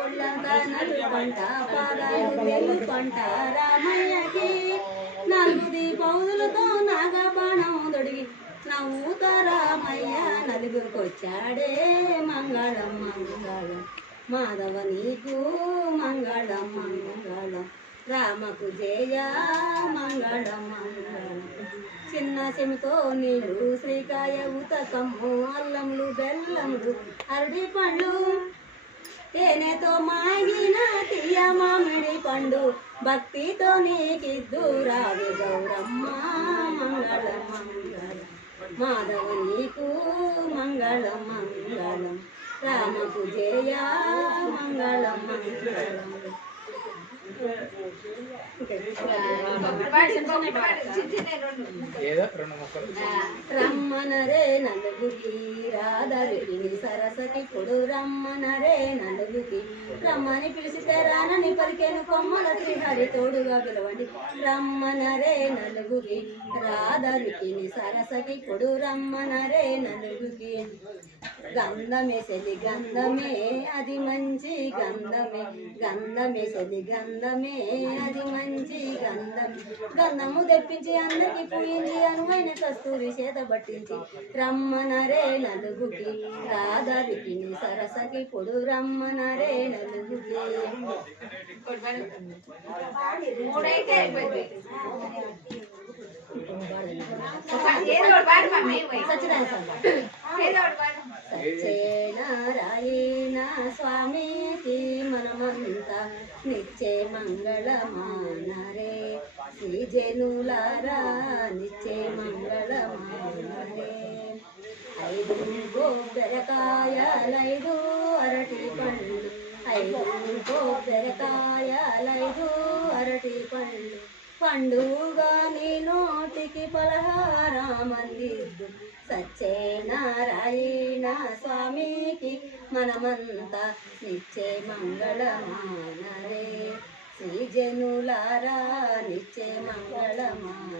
ఒళ్ళంతా నలుగు పంట పాదాలు తెలు పంట రామయ్యకి నలుగుది పౌదులతో నాగబాణం దొడిగి నవ్వుతారామయ్య నలుగురికొచ్చాడే మంగళం మంగళం మాధవ నీకు మంగళం మంగళం రామకు జయ మంగళం మంగళం చిన్న చెమితో నీళ్ళు శ్రీకాయ ఉతకమ్ము అల్లములు బెల్లములు అరటి పండ్లు తేనెతో మాగిన తీయ మామిడి పండు భక్తితో నీకిద్దు రావి గౌరమ్మ మంగళం మంగళం మాధవ నీకు మంగళం మంగళం రామకు జయ మంగళం మంగళం రమ్మనరే నలుగుకి రాధవికి సరస్వతి పొడు రమ్మనరే నలుగుకి రమ్మని పిలిచితే రానని పలికేను కొమ్మల శ్రీహరి తోడుగా పిలవండి రమ్మనరే నలుగుకి రాధవికి సరస్వతి పొడు రమ్మనరే నలుగుకి గంధమే సెలి గంధమే అది మంచి గంధమే గంధమే సెలి గంధమే అది మంచి గంధం గంధము తెప్పించి అందరికి పూయించి అనువైన కస్తూరి చేత పట్టించి రమ్మనరే నలుగుకి రాధవికి సరస్వతి పొడు రమ్మనరే నలుగుకి సత్యనారాయణ స్వామికి మనమంతా నిత్యే మంగళమానరే శ్రీజనులారా నిత్యే మంగళమానరే 5 కొబ్బరికాయలైదు అరటి పండ్లు 5 కొబ్బరికాయలైదు అరటి పండ్లు పండుగా నీ నోటికి పలహారమందిద్దు సత్యనారాయణ స్వామికి మనమంతా నిత్యే మంగళమానరే శ్రీజనులారా నిత్యే మంగళమాన